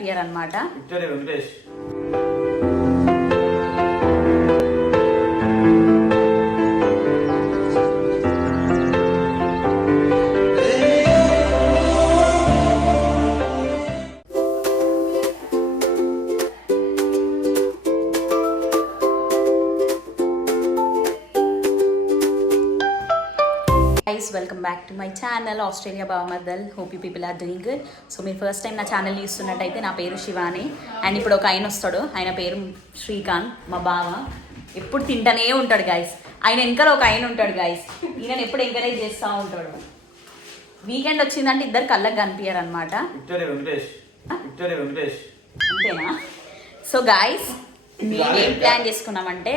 కనిపించారు అనమాట. Welcome back to my channel Australia బావమర్దల్. Hope you people are doing good. So మీరు first time నా ఛానల్ చూస్తున్నట్టయితే నా పేరు శివాని అండ్ ఇప్పుడు ఒక ఆయన వస్తాడు, ఆయన పేరు శ్రీకాంత్, మా బావ. ఎప్పుడు తింటానే ఉంటాడు గాయస్. ఆయన వెనకాల ఒక ఆయన ఉంటాడు గాయస్, ఈయన ఎప్పుడు ఎంకరేజ్ చేస్తూ ఉంటాడు. వీకెండ్ వచ్చిందంటే ఇద్దరు కళ్ళకి కనిపించారు అనమాట. అంతేనా? సో గాయస్ మేము ఏం ప్లాన్ చేసుకున్నామంటే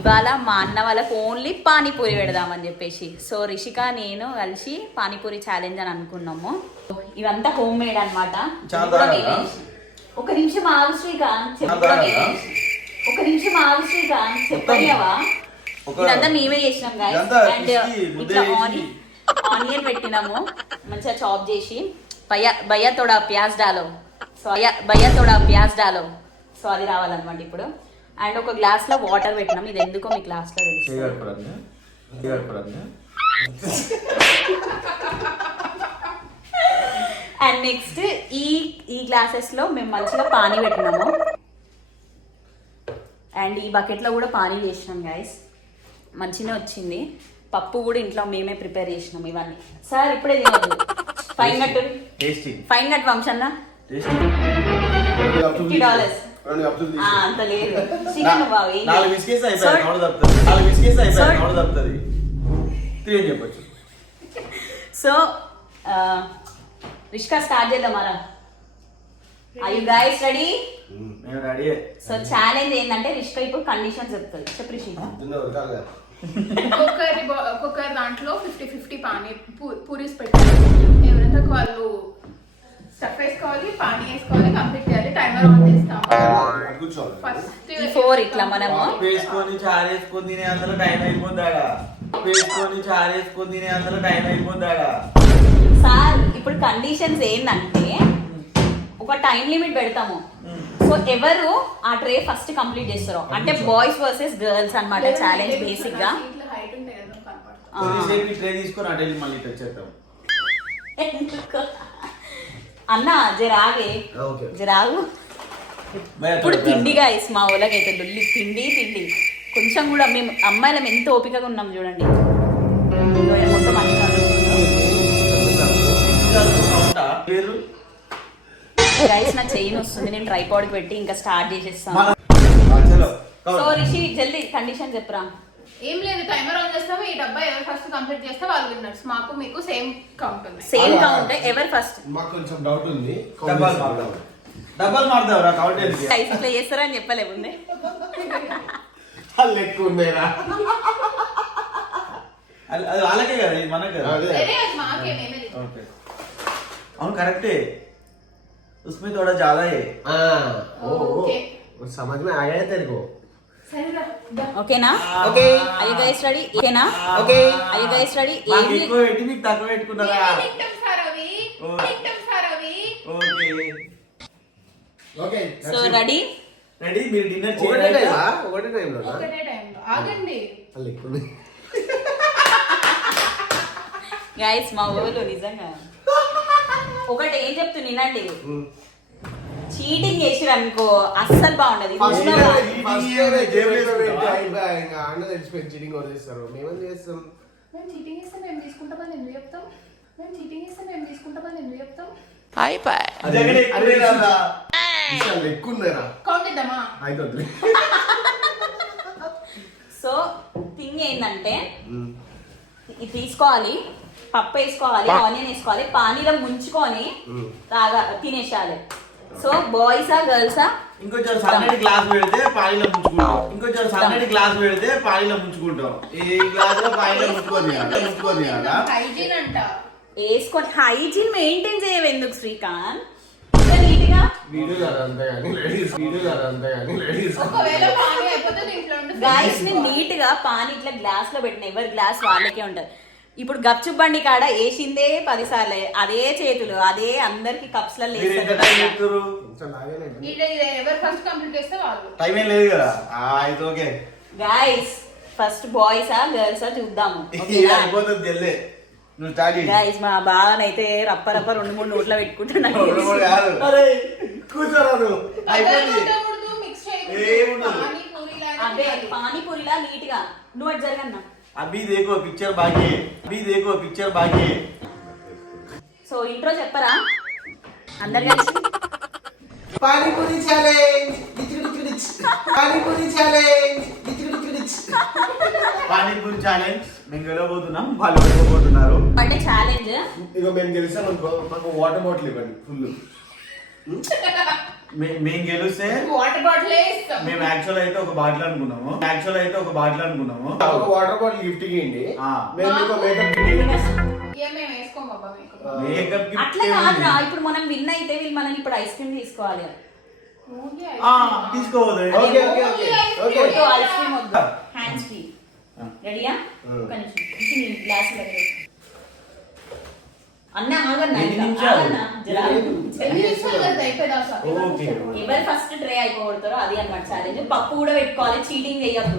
ఇవాళ మా అన్న వాళ్ళకి ఓన్లీ పానీపూరి పెడదామని చెప్పేసి, సో రిషిక నేను కలిసి పానీపూరి ఛాలెంజ్ అని అనుకున్నాము. ఇవంతా హోమ్ మేడ్ అనమాట. ఒక నిమిషం ఆగు శ్రీకాంత్, ఒక నిమిషం ఆగు శ్రీకాంత్, చెప్పయ్యవా? ఇదంతా మేమే చేసినాం గాయస్. అండ్ ఇట్లా ఆనియన్ పెట్టినాము మంచిగా చాప్ చేసి. భయ్యా తోడా ప్యాజ్ డాలో, సో భయ్యా తోడా ప్యాజ్ డాలో, సో అది రావాలన్నమాట ఇప్పుడు. అండ్ ఒక గ్లాస్ లో వాటర్ పెట్టినాం. ఇది ఎందుకో మీ గ్లాస్ లో తెలుసు. అండ్ నెక్స్ట్ ఈ గ్లాసెస్ లో మేము మంచిగా పానీ పెట్టినాము. అండ్ ఈ బకెట్ లో కూడా పానీ చేసినాం గైస్. మంచిగా వచ్చింది. పప్పు కూడా ఇంట్లో మేమే ప్రిపేర్ చేసినాం. ఇవన్నీ సార్ ఇప్పుడే తినదు. ఫైన్ కట్ వంశన్న $50. అంత లేదు. సో రిష్కా స్టార్ట్ చేద్దామారా? Are you guys ready? So challenge ఏంటంటే రిష్కా ఇప్పుడు కండిషన్స్ చెప్తుంది. చెప్పు రిషి. ఒక్కొక్కరి దాంట్లో 50-50 పానీ పూరీస్ పెట్టాలి. ఎవరైతే వాళ్ళు స్టఫ్ వేసుకోవాలి, పానీ వేసుకోవాలి, కంప్లీట్ చేయాలి. టైమర్ ఆన్ చేస్తాము. ఫోర్ ఇట్లా మనము వేసుకొని చారేసుకొని తినే అందులో టైం అయిపోద్దాడా? వేసుకొని చారేసుకొని తినే అందులో టైం అయిపోద్దాడా? సార్ ఇప్పుడు కండిషన్స్ ఏంటంటే ఒక టైం లిమిట్ పెడతాము. సో ఎవరు ఆ ట్రే ఫస్ట్ కంప్లీట్ చేస్తారో, అంటే బాయ్స్ వర్సెస్ గర్ల్స్ అన్నమాట ఛాలెంజ్ బేసిక్ గా. ట్రే తీసుకొని అటెండ్ మళ్ళీ తెచ్చేద్దాం. అన్నా జరాగే జరాగు. ఇప్పుడు తిండిగా మా వాళ్ళకైతే డొల్లి తిండి తిండి. కొంచెం కూడా మేము అమ్మాయిలం ఎంత ఓపికగా ఉన్నాం చూడండి. మొత్తం గైస్ నా చైన్ వస్తుంది, నేను ట్రైపాడ్ కి పెట్టి ఇంకా స్టార్ట్ చేసేస్తాను. సో రిషి జల్దీ కండిషన్ చెప్పురా. ఏం లేదు, టైమర్ ఆన్ చేస్తాము. ఈ డబ్బా ఎవరు ఫస్ట్ కంప్లీట్ చేస్తే వాళ్ళు విన్నర్స్. మాకు మీకు సేమ్ కౌంట్ ఉంది. Same count. ఎవరు ఫస్ట్? మాకు కొంచెం డౌట్ ఉంది. డబల్ మారుతావురా కౌంట్ ఏంటి? ఇట్లా చేస్తారని చెప్పలేముంది. ఎక్కువ ఉందేరా? అది వాళ్ళకే కదా, ఇది మనకు కదా. ఓకే అవును కరెక్టే. उसमें थोड़ा ज्यादा है. ओके समझ में आ गया तेरे को. ఓకేనా? Okay. Are you guys ready? ఓకేనా? Okay. Are you guys ready? మాకు ఎక్కువ పెట్టి మీకు తక్కువ పెట్టుకున్నారా? Okay so ready ready. మీరు డిన్నర్ ఒకటే చేయాలి. టైంలో ఆగండి. గైస్ మా ఊళ్ళో నిజంగా ఒకటి ఏం చెప్తున్నా వినండి. చీటింగ్ చేసిరు అనుకో అస్సలు బాగుండదు. సో థింగ్ ఏంటంటే ఇది తీసుకోవాలి, పప్పు వేసుకోవాలి, ఆనియన్ వేసుకోవాలి, పానీలో ముంచుకొని తినేసాలి. సో బాయ్సా గర్ల్సా? ఇంకొంచెం సన్నటి గ్లాస్ పెడితే పానీలో ముంచుకుంటాం. ఇంకొంచెం సన్నటి గ్లాస్ పెడితే పానీలో ముంచుకుంటాం. ఈ గ్లాస్ లో పానీలో ముంచుకొని హైజీన్ అంట. వేసుకొని హైజీన్ మెయింటైన్ చేయవు ఎందుకు శ్రీకాంత్? నీట్గా గైస్ ని నీట్ గా పానీ ఇట్లా గ్లాస్ లో పెట్టిన ఎవరి గ్లాస్ వాళ్ళకే ఉంటది. ఇప్పుడు గప్చుప్ బండి కాడ వేసిందే 10 సార్లు, అదే చేతులు, అదే అందరికి కప్స్ లలో మీరు ఎంత టైం చెప్తారు? కొంచెం లాగానే ఉంది. ఇది ఎవరు ఫస్ట్ కంప్లీట్ చేస్తే వాళ్ళు. టైం ఏం లేదు కదా. అయితే ఓకే. గైస్ ఫస్ట్ బాయ్సా గర్ల్సా చూద్దాము. అయిపోతుంది తెల్లే. నువ్వు స్టార్ట్ చేయి. గైస్ మా బావనైతే రప్ప 2-3 నోట్లో పెట్టుకుంటున్నాను. కాదు. అరే కూర్చోరా నువ్వు. అయిపోయింది. మిక్స్ ఏముండదు. అదే పానీపూరిలా నీట్ గా నువ్వు అటు జరగన్నా. అభి దేకో పిక్చర్ బాకీ. అభి దేకో పిక్చర్ బాకీ. సో ఇంట్రో చెప్పరా అందరు కలిసి? Panipuri challenge. Panipuri challenge. Panipuri challenge మేము గెలవబోతున్నాం, వాళ్ళు గెలవబోతున్నారు. అంటే ఛాలెంజ్ ఇక మేము గెలిచాం అనుకో, మాకు వాటర్ బాటిల్ ఇవ్వండి ఫుల్. మేము గెలిస్తే వాటర్ బాటిల్ ఇస్తాం. మేము యాక్చువల్ అయితే ఒక బాటిల్ అనుకున్నాము. ఒక వాటర్ బాటిల్ గిఫ్ట్ ఇవ్వండి. ఆ. మేము మీకు మేకప్ కిట్ మేము వేసుకోం బాబా మీకు. మేకప్ గిఫ్ట్ అట్లా కాదురా, ఇప్పుడు మనం విన్ అయితే వీళ్ళు మనం ఇప్పుడు ఐస్ క్రీమ్ తీసుకోవాలి. ఓన్లీ తీసుకోవద్దు. Okay okay okay okay. వద్దు, ఐస్ క్రీమ్ వద్దు, హ్యాండ్స్ ఫ్రీ. రెడీయా? ఒక నిమిషం ఇది నీ గ్లాస్ దగ్గర అన్న ఆగన్నా, ఎన్ని ఇంకా నిమిషాలు? ఆగన్నా, జరా. అయిపోయిందా? ఓకే. ఎవరు ఫస్ట్ ట్రే అయిపోగొడతారో అది అన్నమాట ఛాలెంజ్. పప్పు కూడా పెట్టుకోవాలి, చీటింగ్ చేయొద్దు.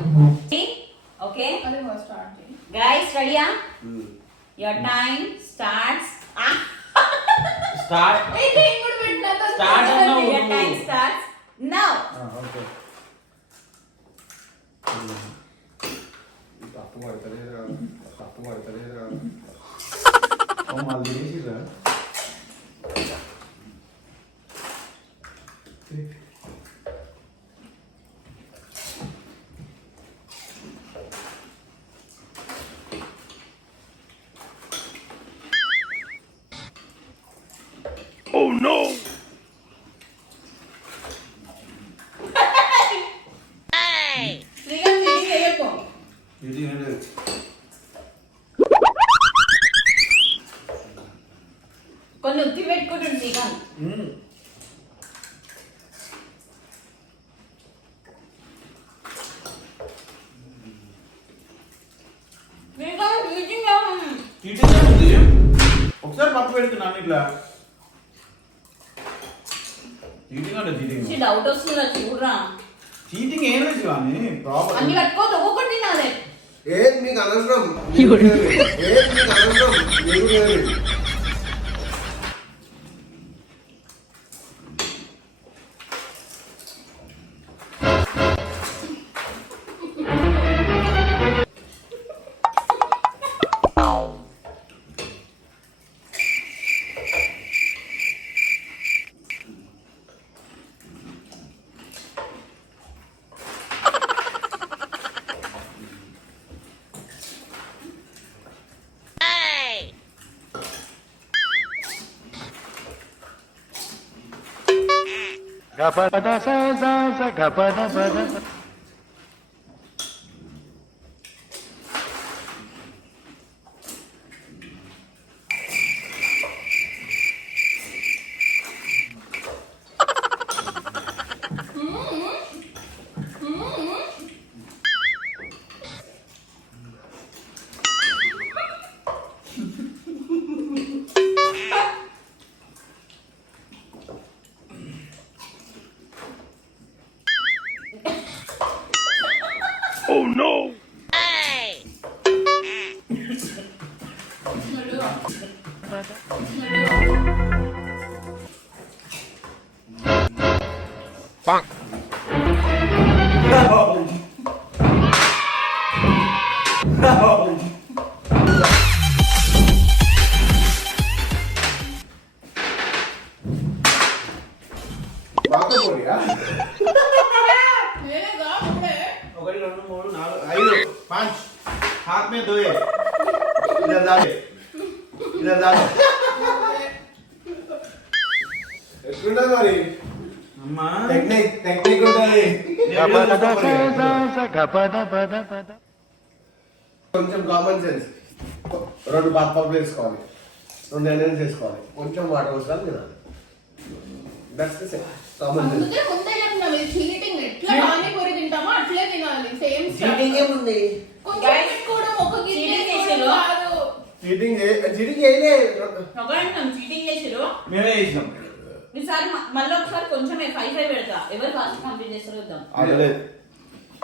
ఓకే అదే స్టార్ట్ చేయి. గైస్ రెడీయా? Your time starts. స్టార్ట్. నేను కూడా పెట్టినా Start అన్నావు. Your time starts now. Okay. తప్పు పడతలేదురా, తప్పు పడతలేదురా. మళ్ళీ చేసిరా. శ్రీకాంత్ చీటింగ్ చేయకు. ఇది ఏం లేదు. కొన్ని ఉత్తి పెట్టుకుంటుంది శ్రీకాంత్. శ్రీకాంత్ చీటింగ్ చీటింగ్ ఏముంది? ఒకసారి పప్పు పెడుతున్నాను ఇట్లా. చీటింగ్ అంటే చీటింగ్. డౌట్ వస్తుందా చూడరా. చీటింగ్ ఏం లేదు కానీ ప్రాపర్. అన్ని కట్టుకోవద్దు, ఒక్కొక్కటి తినాలి. ఏది మీకు అనవసరం, ఏది మీకు అనవసరం, మీరు వేరు. మాతో పోనీరా? 1 2 3 4 5 5 हाथ में धोए इधर डाले ఎట్లుంటది మరి అమ్మా టెక్నిక్ ఉంటది. కొంచెం కామన్ సెన్స్. 2 బాత్పప్పులు వేసుకోవాలి, 2 ఆనియన్స్ వేసుకోవాలి, కొంచెం వాటర్ పోసుకోవాలి, తినాలి. That's the common sense. అందుకే ముందే చెప్పినా మీరు చీటింగ్ ఎట్లా పానీపూరి తింటామో అట్లే తినాలి. సేమ్ చీటింగ్ ఏముంది? కొంచెం పెట్టుకోవడం ఒక గిన్నె Cheating వేసుకోవడం చేసేలో? కాదు. చీటింగ్ చేయలే. చీటింగ్ చేసారు మేమే చేసినాం. ఈసారి మళ్ళీ ఒకసారి కొంచెం 5 పెడతా. ఎవరు ఫాస్ట్ కంప్లీట్ చేస్తారో చూద్దాం. ఆడలేదు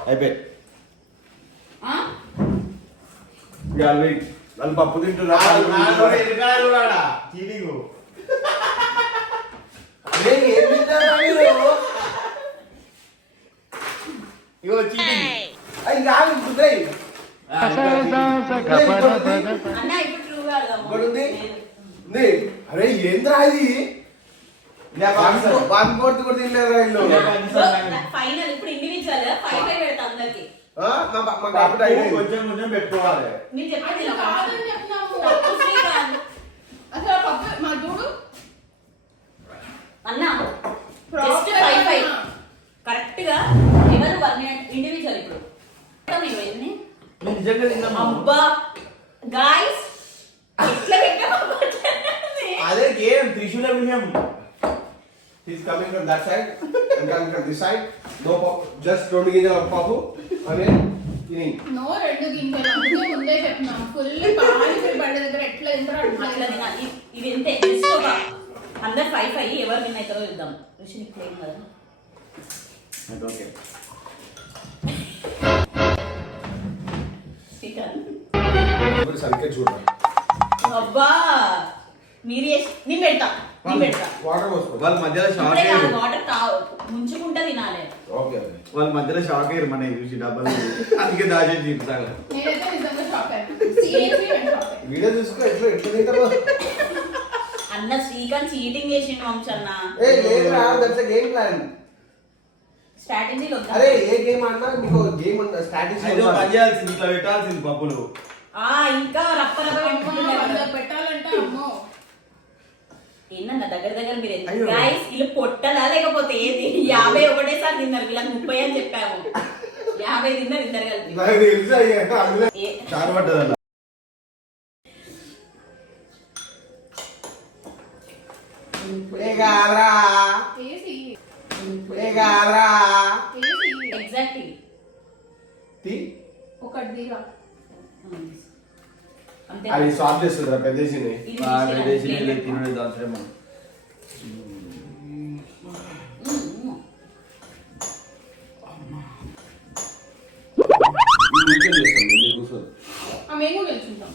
అయిపోయి ఆ? వాళ్ళు పప్పు తింటున్నా చీటింగ్ ఇగో చీటింగ్ అన్న ఇప్పుడు ట్రూగా ఆడదాము. అరే ఏంద్రా ఇది 1/4 కూడా తినలేరా ఇల్లు. ఫైనల్ ఇప్పుడు ఇండివిజువల్ 5 పెడతా అందరికి. మా కాబట్టి అయినాయి. కొంచెం కొంచెం పెట్టుకోవాలి. నేను చెప్పేది అది కాదని చెప్తున్నాము. తప్పు శ్రీ కాదు. అసలు ఆ పప్పు మా చూడు అన్న జస్ట్ 5 కరెక్ట్ గా ఎవరు 1 మినిట్ ఇండివిజువల్ ఇప్పుడు మేము ఎన్ని నేను నిజంగా తిన్నాము. అబ్బా గాయ్స్ ఇట్లా పెట్టాము. అదే గేమ్ త్రిశూల విషయం. He's coming from that side and coming from this side. No pop, just 2 గింజలు of papu and then eating. No 2 గింజలు అందుకే ముందే చెప్తున్నాం. ఫుల్ పాలు బండ దగ్గర ఎట్లా తింటారో అట్లా అట్లా తినాలి. ఇది ఇంతే జస్ట్ ఒక అందరు 5 ఎవరు విన్ అవుతారో చూద్దాం. ఋషిని ప్లేన్ కదా ఓకే ఇప్పుడు సరిగ్గా చూడండి. అబ్బా మీరు నేను పెడతా నేను పెడతా వాటర్ పోసుకో. వాళ్ళ మధ్యలో షాక్ ఇప్పుడే కాదు అయ్యారు. వాటర్ ముంచుకుంటా తినాలి. ఓకే వాళ్ళ మధ్యలో షాక్ అయ్యారు మన చూసి డబ్బులు అందుకే దాచేసి తింటారు. నేనైతే నిజంగా షాక్ అయ్యాను. సీరియస్లీ నేను షాక్ అయ్యాను. వీడియో చూసుకో ఎట్లా తింటారో. అన్న శ్రీకాంత్ చీటింగ్ చేసిండు వంశన్న. ఏ లేదురా, దట్స్ ఎ గేమ్ ప్లాన్. స్ట్రాటజీలో అరే ఏ గేమ్ అన్నా మీకు గేమ్ ఉన్న స్ట్రాటజీ అయితే పని చేయాల్సింది ఇట్లా పెట్టాల్సింది పప్పులు. ఇంకా రప్ప రప్ప పెట్టుకుంటున్నారు. అందులో పెట్టాలంటే అమ్మో ఏందన్న దగ్గర దగ్గర మీరు అయ్యో. గైస్ వీళ్ళు పొట్టలా లేకపోతే ఏది 50 ఒకటేసారి తిన్నారు. వీళ్ళకి 30 అని చెప్పాము. 50 తిన్నారు ఇద్దరు కలిపి. నాకు తెలుసు అయ్యా అందులో ఏ- చారు పట్టదు అలా. ఏ కాదురా ఏసి ఏ కాదురా ఏసి ఎగ్జాక్ట్లీ తీ. ఒకటి దిగా అంతే. అది సాల్వ్ చేస్తుందిరా పెద్దేసిని. ఇది బాగా తీసేయాలి. వేసి ప్లేన్ నీళ్ళు తినడం దాల్చడం మనం. మేము కూడా గెలుచుంటాం.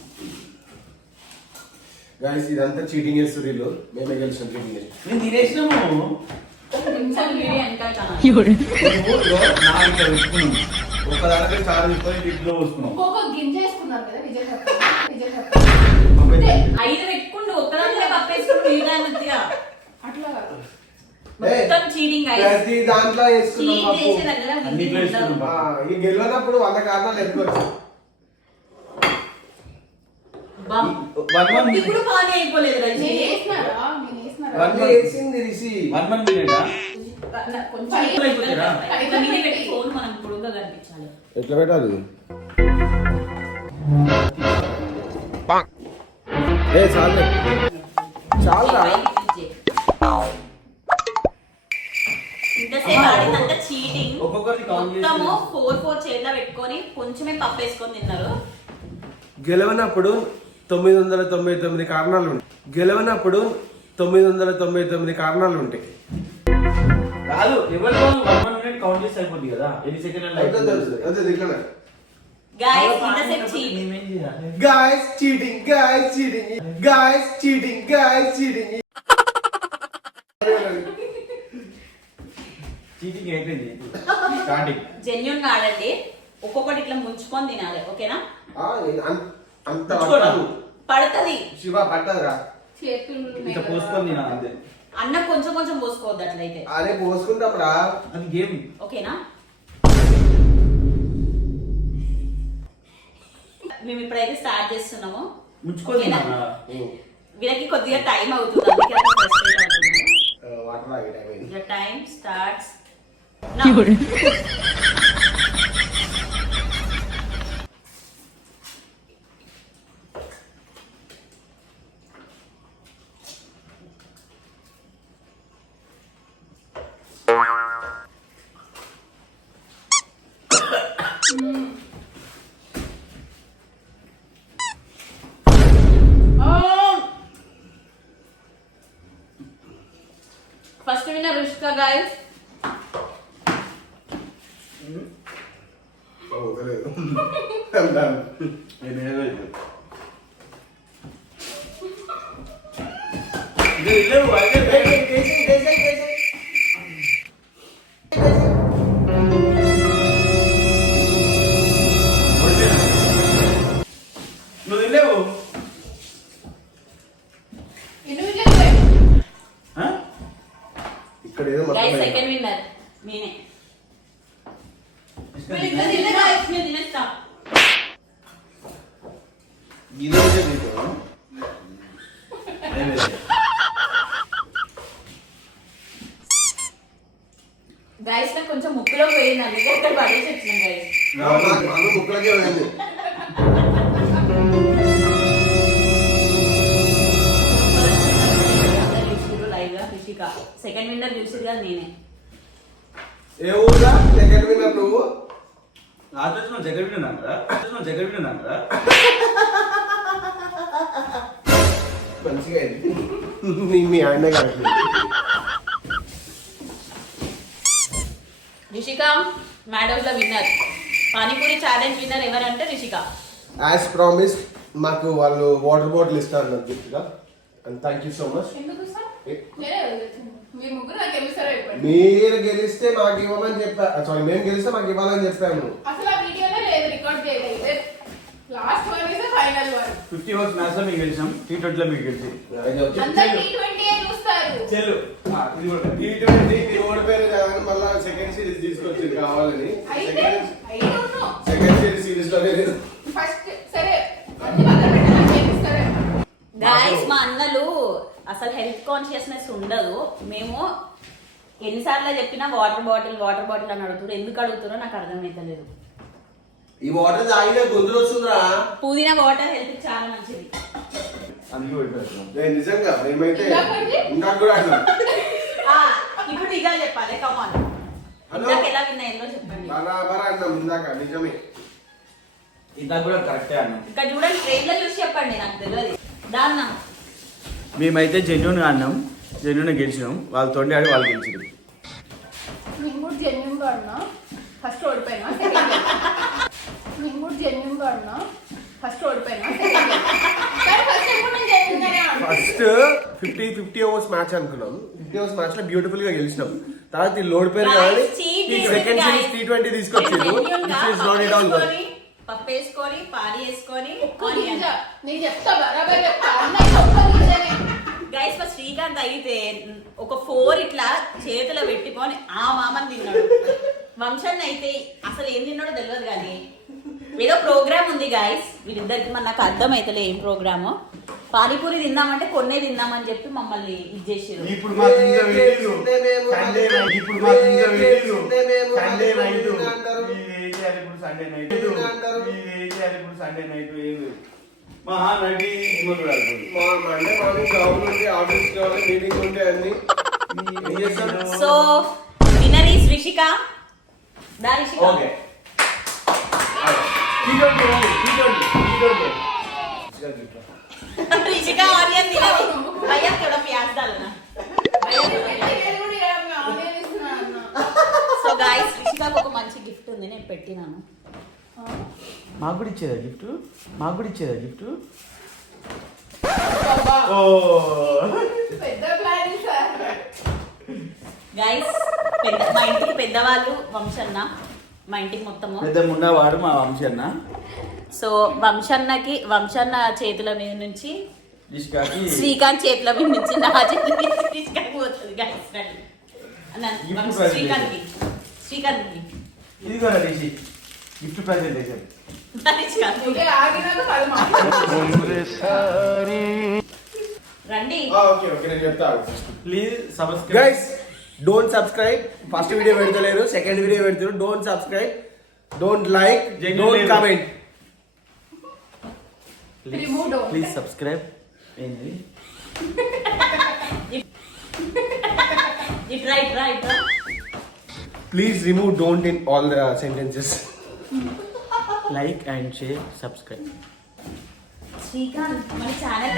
గైస్ ఇదంతా చీటింగ్ చేస్తారు వీళ్ళు. మేమే గెలిచిన చీటింగ్ చేసి. నేను తినేసినాము. నిమిషాలు వీడియో వెనకాల కనాలి. నా ఇట్లా పెట్టుకున్నాం. ఒక దాంట్లో చారు తీసుకొని ఇంట్లో పోసుకున్నాం. ఒక్కొక్క గింజ వేసుకున్నారు కదా విజయ్ చెప్పండి. 5 పెట్టుకుంటూ ఒక్కదాంట్లో పప్పేసుకుంటూ మిగతా మధ్యగా అట్లా కాదు. మొత్తం చీటింగ్ ప్రతి దాంట్లో వేసుకున్నాం చీట్ పప్పు. చేసే దగ్గర అన్నిట్లో వేసుకున్నాం. ఈ గెలవనప్పుడు 100 కారణాలు ఎత్తుకోవచ్చు. ఇప్పుడు బాగానే అయిపోలేదు రైజి. నేను వేసినారా నేను వేసినారా అన్నీ వేసింది రిసి. 1 minute కొంచెం పైకి అయిపోతుందా? పైకి మీద పెట్టి ఫోన్ మనం పొడుగ్గా కనిపించాలి. ఎట్లా పెట్టాలి? ఏ చాలు చాలురా. ఇంతసేపు ఆడిందంతా చీటింగ్. ఒక్కొక్కరిని count చేసి మొత్తము 4 చేతిలో పెట్టుకొని కొంచెమే పప్పు వేసుకొని తిన్నారు. గెలవనప్పుడు 999 కారణాలు ఉంటాయి. గెలవనప్పుడు 999 కారణాలు ఉంటాయి. కాదు ఎవరి 1 minute కౌంట్ చేసి అయిపోద్ది కదా. ఎన్ని సెకండ్లు ఇట్లనే గైస్ ఇంతసేపు చీటింగ్. మేమేం చేయాలి? guys cheating guys cheating cheating అయిపోయింది స్టార్టింగ్. జెన్యున్ గా ఆడండి. ఒక్కొక్కటి ఇట్లా ముంచుకొని తినాలి. ఓకేనా? అంత చూసుకోరా. పడుతుంది. శివ పట్టదురా. చేతులు ఇట్లా పోసుకొని తినాలి అంతే. అన్న కొంచెం కొంచెం పోసుకోవద్దు అట్లయితే. అరే పోసుకుంటాం రా. అది గేమ్. ఓకేనా? మేము ఇప్పుడైతే స్టార్ట్ చేస్తున్నాము. ముంచుకొని ఓకేనా? తినాలా? వీళ్ళకి కొద్దిగా టైం అవుతుంది. అందుకే అట్లా ఫ్రస్ట్రేట్ అవుతున్నారు. వాటర్ తాగే టైం అయింది. The time starts now. First winner Rushika guys. తెలియదు. నువ్వు తినలేవు. ఇక్కడ ఏదో గైస్ మొత్తం సెకండ్ విన్నర్ నేనే. వీళ్ళిద్దరు తినలే guys, నేను తినేస్తా. ఇది ఒకటే తింటావా? గైస్ నాకు కొంచెం ముక్కులో పోయింది, అందుకే ఇక్కడ పడేసి వచ్చినాం గైస్. అన్నం ముక్కలకే పోయింది. సెకండ్ విన్నర్ చూసిరు కదా నేనే. ఏ ఊరా సెకండ్ విన్నర్ నువ్వు? జగన్ విన్నారా? మంచిగా అయింది. మీ ఆయన కాదు. రిషిక మ్యాడోస్ ల విన్నర్. పానీపూరి ఛాలెంజ్ విన్నర్ ఎవరంటే రిషిక. యాజ్ ప్రామిస్ మాకు వాళ్ళు వాటర్ బాటిల్ ఇస్తారు నాకు గిఫ్ట్గా. And thank you so much. ఎందుకు సార్? మీరు ముగ్గురు నాకు గెలుస్తారో చెప్పండి. మీరు గెలిస్తే మాకు ఇవ్వమని చెప్పా. సారీ, మేము గెలిస్తే మాకు ఇవ్వాలని చెప్పాము. అసలు ఆ వీడియోనే లేదు, రికార్డ్ చేయలేదు. Last one is final one. 50 overs match లో మీకు గెలిచాం, T20 లో మీకు గెలిచి అందరూ T20 ఏ చూస్తారు. చెల్లు ఇది కూడా T20 మీరు ఓడిపోయారు కదా మళ్ళీ సెకండ్ సిరీస్ తీసుకొచ్చింది కావాలని. అయితే I don't know. Second series లో లేదు. ఫస్ట్ సరే అన్ని పక్కన పెట్టాలి, గెలుస్తారే. గాయస్ మా అన్నలు అసలు హెల్త్ కాన్షియస్నెస్ ఉండదు. మేము ఎన్నిసార్లు చెప్పినా వాటర్ బాటిల్ అని అడుగుతారు. ఎందుకు అడుగుతారో నాకు అర్థమైతలేదు. ఈ వాటర్ తాగినా గొంతులు వస్తుందిరా. పుదీనా వాటర్ హెల్త్ చాలా మంచిది. అందుకే పెట్టారు. నేను నిజంగా మేమైతే ఇందాకండి? ఇంకా కూడా అన్నా. ఇప్పుడు నిజాలు చెప్పాలి. Come on hello. ఇందాక ఎలా విన్నాయిందో చెప్పండి. బరాబర్ అన్నాం ఇందాక, నిజమే. ఇందాక కూడా కరెక్టే అన్నాం. ఇక్కడ చూడండి, ట్రైన్ లో చూసి చెప్పండి, నాకు తెలియదు. దాన్నా మేమైతే జెన్యున్ గా అన్నాం, జెన్యున్ గా గెలిచినాం. వాళ్ళు తొండి ఆడి వాళ్ళు గెలిచారు. నేను కూడా జెన్యున్ గా ఉన్నా, ఫస్ట్ ఓడిపోయినా. సెకండ్ నేను కూడా జెన్యున్ గా ఉన్నా, ఫస్ట్ ఓడిపోయినా. సెకండ్ కానీ ఫస్ట్ ఎప్పుడు నేను జెన్యున్ గానే ఆడుతున్నా. ఫస్ట్ 50 ఓవర్స్ మ్యాచ్ అనుకున్నాం. 50 ఓవర్స్ మ్యాచ్ లో బ్యూటిఫుల్ గా గెలిచినాం. తర్వాత ఈ లోడ్ పేరు కానీ సెకండ్ సిరీస్ T20 తీసుకొచ్చింది. పప్పు వేసుకొని పాలు వేసుకొని నేను చెప్తా బరాబర్ చెప్తా. అన్న ఒక్క నిమిషమే. గైస్ ఫస్ట్ శ్రీకాంత్ అయితే ఒక 4 ఇట్లా చేతిలో పెట్టుకొని ఆ మామని తిన్నాడు. వంశన్ అయితే అసలు ఏం తిన్నాడో తెలియదు, కానీ ఏదో ప్రోగ్రామ్ ఉంది గైస్ వీళ్ళిద్దరికి. మన నాకు అర్థం అవుతలే ఏం ప్రోగ్రాము. పానీపూరి తిందామంటే కొన్నే తిందామని చెప్పి మమ్మల్ని ఇది చేసారు. ఇప్పుడు మాకు ఇంకా వెయిటింగ్. సండే నైట్ ఇప్పుడు మాకు ఇంకా వెయిటింగ్. సండే నైట్ ఏం చేయాలి ఇప్పుడు? సండే నైట్ ఏం చేయాలి ఇప్పుడు? సండే నైట్ ఏది మహానటి మండే మార్నింగ్ జాబ్ నుండి ఆఫీస్ కావాలి, మీటింగ్ ఉంటే అన్ని ఏం చేస్తాను. So winner is Rishika. దా Rishika. Okay T20 Rishika onion दिला भैया थोड़ा प्याज डालना సో గైస్ రిషికాకు ఒక మంచి గిఫ్ట్ ఉంది, నేను పెట్టినాను. మాకు కూడా ఇచ్చేదా గిఫ్ట్? పెద్ద ప్లాన్ సార్. గైస్ మా ఇంటికి పెద్దవాళ్ళు వంశన్న, మా ఇంటికి మొత్తము పెద్ద ఉన్నవాడు మా వంశన్న. సో వంశన్న చేతుల మీద నుంచి రిషికాకి శ్రీకాంత్ చేతుల మీద నుంచి నా చేతుల మీద రిషికాకి పోతుంది గైస్. శ్రీకాంత్కి ఇది కూడా రిషి గిఫ్ట్ ప్రెజెంటేషన్. ఓకే ఆగినాక కాదు రండి. ఓకే నేను చెప్తాను. Please subscribe guys don't subscribe. First video పెడతలేరు, సెకండ్ వీడియో పెడతారు. Don't subscribe, don't like, don't comment. Please subscribe. ఏంది ఇట్రా please remove don't in all the sentences. Like and share subscribe. Srikanth మన ఛానల్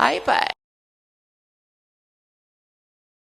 అయిపోయి